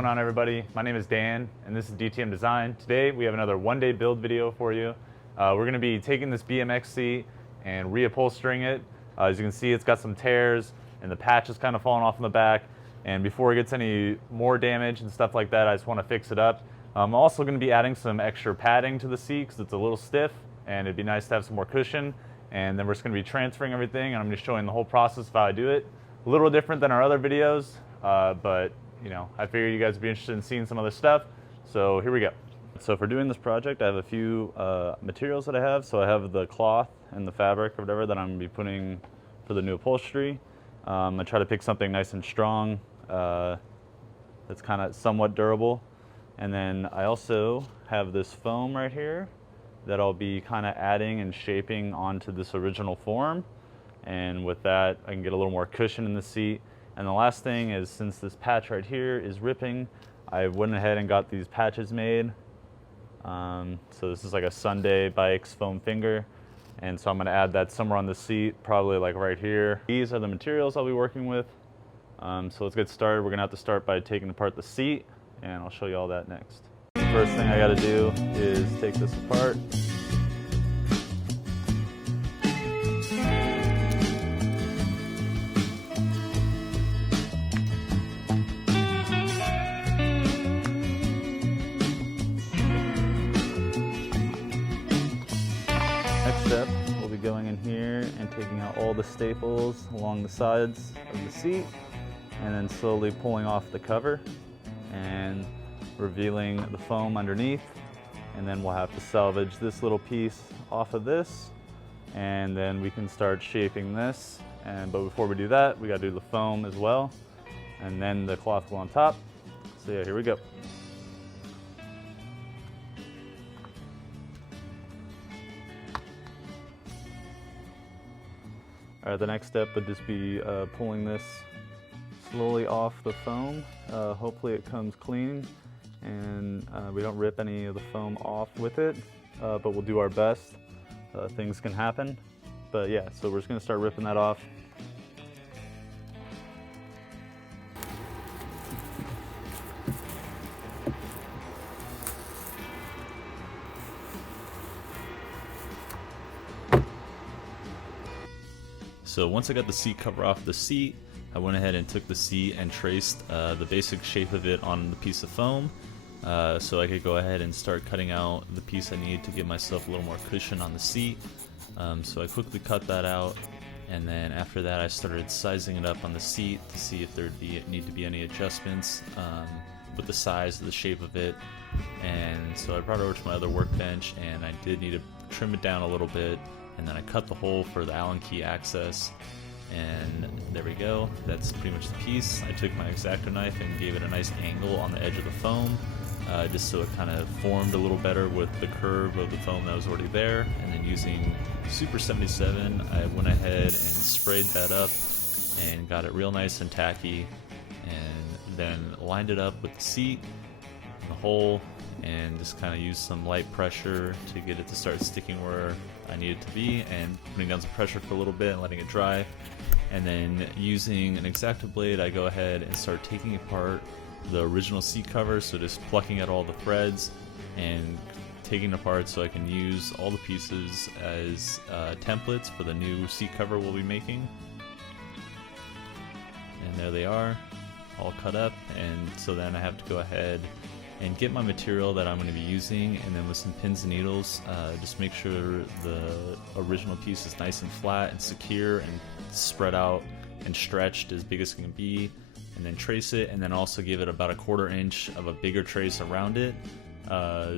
going on, everybody? My name is Dan and this is DTM Design. Today we have another one-day build video for you. We're going to be taking this BMX seat and reupholstering it. As you can see, it's got some tears and the patch is kind of falling off in the back. And before it gets any more damage and stuff like that, I just want to fix it up. I'm also going to be adding some extra padding to the seat because it's a little stiff and it'd be nice to have some more cushion. And then we're just going to be transferring everything, and I'm just showing the whole process of how I do it. A little different than our other videos, but you know, I figured you guys would be interested in seeing some other stuff. So here we go. So for doing this project, I have a few materials that I have. So I have the cloth and the fabric or whatever that I'm going to be putting for the new upholstery. I try to pick something nice and strong that's kind of somewhat durable. And then I also have this foam right here that I'll be kind of adding and shaping onto this original form. And with that, I can get a little more cushion in the seat. And the last thing is, since this patch right here is ripping, I went ahead and got these patches made. So this is like a Sunday Bikes foam finger. And so I'm gonna add that somewhere on the seat, probably like right here. These are the materials I'll be working with. So let's get started. We're gonna have to start by taking apart the seat, and I'll show you all that next. First thing I gotta do is take this apart. Next step, we'll be going in here and taking out all the staples along the sides of the seat, and then slowly pulling off the cover and revealing the foam underneath. And then we'll have to salvage this little piece off of this, and then we can start shaping this. But before we do that, we gotta do the foam as well, and then the cloth will on top. So yeah, here we go. All right, the next step would just be pulling this slowly off the foam. Hopefully it comes clean and we don't rip any of the foam off with it, but we'll do our best. Things can happen, but yeah, so we're just gonna start ripping that off. So once I got the seat cover off the seat, I went ahead and took the seat and traced the basic shape of it on the piece of foam, so I could go ahead and start cutting out the piece I need to give myself a little more cushion on the seat. So I quickly cut that out, and then after that I started sizing it up on the seat to see if there'd need to be any adjustments with the size, the shape of it. And so I brought it over to my other workbench, and I did need to trim it down a little bit, and then I cut the hole for the Allen key access. And there we go, that's pretty much the piece. I took my X-Acto knife and gave it a nice angle on the edge of the foam, just so it kind of formed a little better with the curve of the foam that was already there. And then using Super 77, I went ahead and sprayed that up and got it real nice and tacky, and then lined it up with the seat, the hole, and just kind of used some light pressure to get it to start sticking where I need it to be, and putting down some pressure for a little bit and letting it dry. And then using an X-Acto blade, I go ahead and start taking apart the original seat cover, so just plucking at all the threads and taking it apart so I can use all the pieces as templates for the new seat cover we'll be making. And there they are, all cut up. And so then I have to go ahead and get my material that I'm going to be using, and then with some pins and needles, just make sure the original piece is nice and flat and secure and spread out and stretched as big as it can be, and then trace it, and then also give it about a 1/4 inch of a bigger trace around it,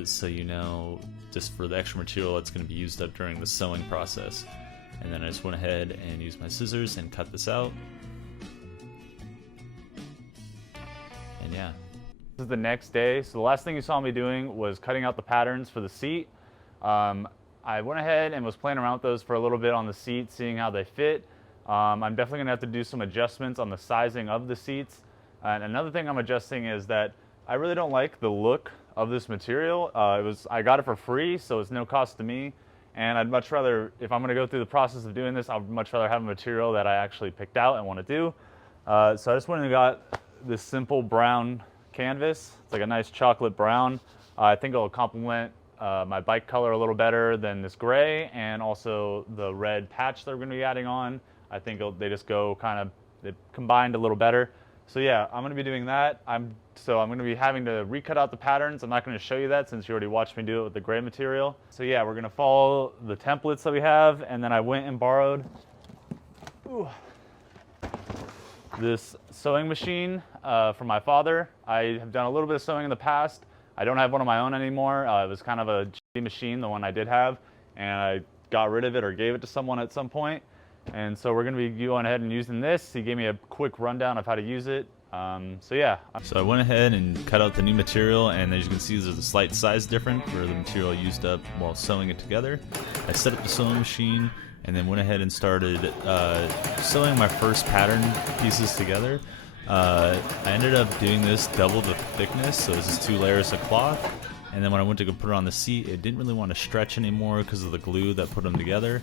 so you know, just for the extra material that's going to be used up during the sewing process. And then I just went ahead and used my scissors and cut this out, and yeah. This is the next day. So the last thing you saw me doing was cutting out the patterns for the seat. I went ahead and was playing around with those for a little bit on the seat, seeing how they fit. I'm definitely gonna have to do some adjustments on the sizing of the seats. And another thing I'm adjusting is that I really don't like the look of this material. I got it for free, so it's no cost to me. And I'd much rather, if I'm gonna go through the process of doing this, I'd much rather have a material that I actually picked out and wanna do. So I just went and got this simple brown canvas. It's like a nice chocolate brown. I think it'll complement my bike color a little better than this gray, and also the red patch that we're going to be adding on. I think they just go they combined a little better. So yeah, I'm going to be doing that. I'm going to be having to recut out the patterns. I'm not going to show you that since you already watched me do it with the gray material. So yeah, we're going to follow the templates that we have, and then I went and borrowed this sewing machine from my father. I have done a little bit of sewing in the past. I don't have one of my own anymore. It was kind of a shitty machine, the one I did have, and I got rid of it or gave it to someone at some point. And so we're going to be going ahead and using this. He gave me a quick rundown of how to use it. So yeah. So I went ahead and cut out the new material, and as you can see, there's a slight size difference for the material I used up while sewing it together. I set up the sewing machine and then went ahead and started sewing my first pattern pieces together. I ended up doing this double the thickness, so this is 2 layers of cloth. And then when I went to go put it on the seat, it didn't really want to stretch anymore because of the glue that put them together.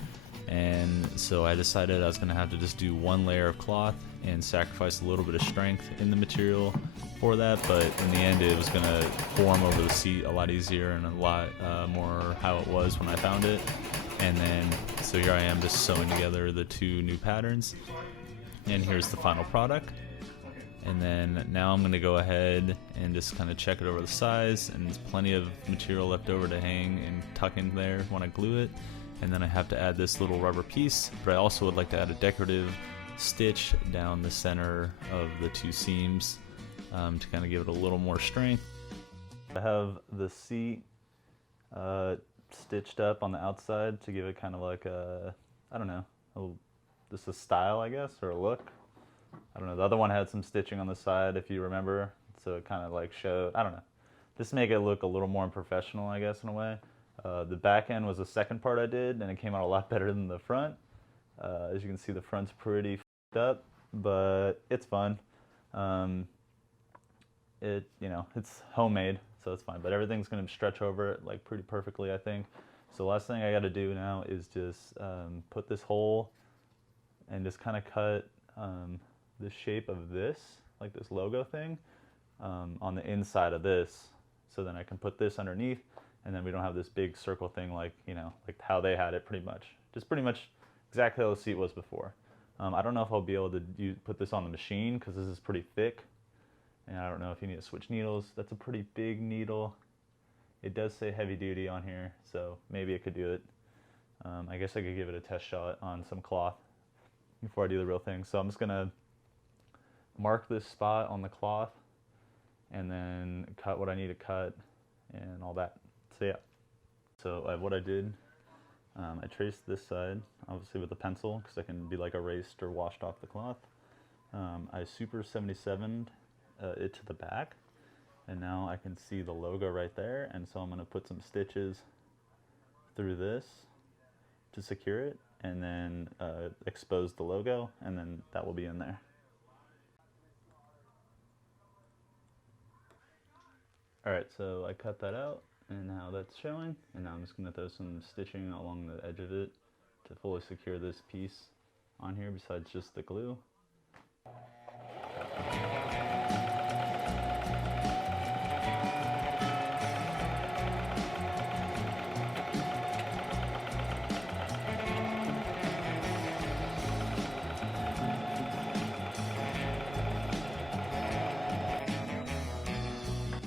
And so I decided I was going to have to just do 1 layer of cloth and sacrifice a little bit of strength in the material for that, but in the end it was going to form over the seat a lot easier and a lot more how it was when I found it. And then so here I am just sewing together the 2 new patterns, and here's the final product. And then now I'm going to go ahead and just kind of check it over the size, and there's plenty of material left over to hang and tuck in there when I glue it. And then I have to add this little rubber piece, but I also would like to add a decorative stitch down the center of the 2 seams to kind of give it a little more strength. I have the seat stitched up on the outside to give it kind of like a, I don't know, just a style, I guess, or a look. I don't know, the other one had some stitching on the side, if you remember, so it kind of like showed, I don't know, just make it look a little more professional, I guess, in a way. The back end was the second part I did, and it came out a lot better than the front. As you can see, the front's pretty f***ed up, but it's fun. It's homemade, so it's fine, but everything's going to stretch over it like pretty perfectly, I think. So the last thing I got to do now is just put this hole and just kind of cut the shape of this, like this logo thing, on the inside of this, so then I can put this underneath, and then we don't have this big circle thing like how they had it, pretty much. Just pretty much exactly how the seat was before. I don't know if I'll be able to put this on the machine because this is pretty thick, and I don't know if you need to switch needles. That's a pretty big needle. It does say heavy duty on here, so maybe it could do it. I guess I could give it a test shot on some cloth before I do the real thing. So I'm just gonna mark this spot on the cloth and then cut what I need to cut and all that. So yeah, so what I did, I traced this side obviously with a pencil because it can be like erased or washed off the cloth. I Super 77'd it to the back, and now I can see the logo right there, and so I'm going to put some stitches through this to secure it, and then expose the logo, and then that will be in there. Alright, so I cut that out, and now that's showing, and now I'm just going to throw some stitching along the edge of it to fully secure this piece on here besides just the glue.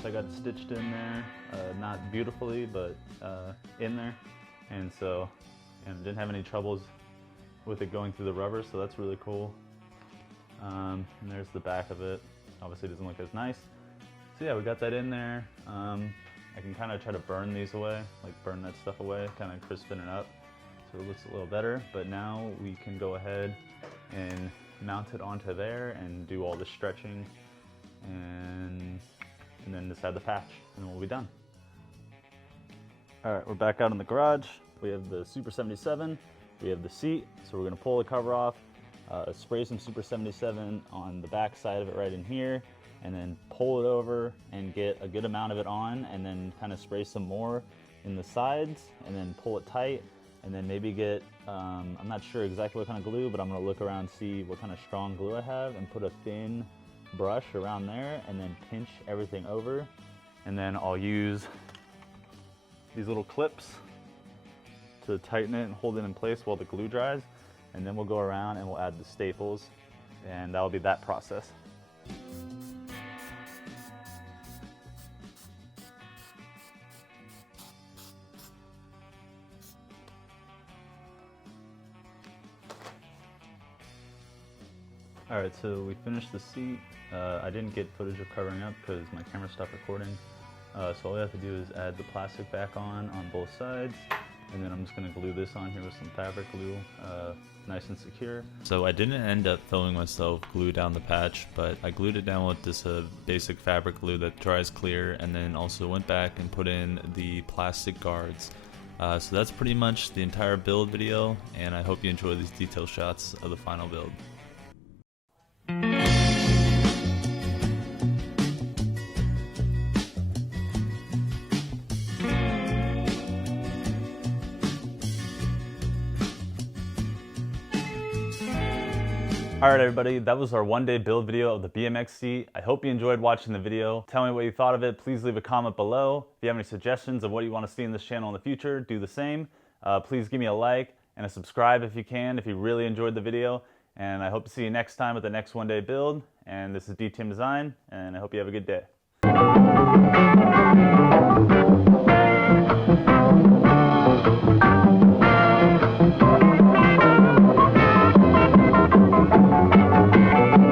I got stitched in there, not beautifully, but in there, and so didn't have any troubles with it going through the rubber, so that's really cool. And there's the back of it. Obviously it doesn't look as nice. So yeah, we got that in there. I can kind of try to burn these away, like burn that stuff away, kind of crisping it up so it looks a little better. But now we can go ahead and mount it onto there and do all the stretching, and then just add the patch, and then we'll be done. All right, we're back out in the garage. We have the Super 77, we have the seat, so we're gonna pull the cover off, spray some Super 77 on the back side of it right in here, and then pull it over and get a good amount of it on, and then kind of spray some more in the sides, and then pull it tight, and then maybe get, I'm not sure exactly what kind of glue, but I'm gonna look around, see what kind of strong glue I have, and put a thin brush around there and then pinch everything over. And then I'll use these little clips to tighten it and hold it in place while the glue dries. And then we'll go around and we'll add the staples, and that'll be that process. All right, so we finished the seat. I didn't get footage of covering up because my camera stopped recording. So all we have to do is add the plastic back on both sides. And then I'm just gonna glue this on here with some fabric glue, nice and secure. So I didn't end up filming myself glue down the patch, but I glued it down with this basic fabric glue that dries clear, and then also went back and put in the plastic guards. So that's pretty much the entire build video, and I hope you enjoy these detail shots of the final build. All right, everybody, that was our one-day build video of the BMX seat. I hope you enjoyed watching the video. Tell me what you thought of it. Please leave a comment below. If you have any suggestions of what you want to see in this channel in the future, do the same. Please give me a like and a subscribe if you can, if you really enjoyed the video. And I hope to see you next time with the next one-day build. And this is DTM Design, and I hope you have a good day.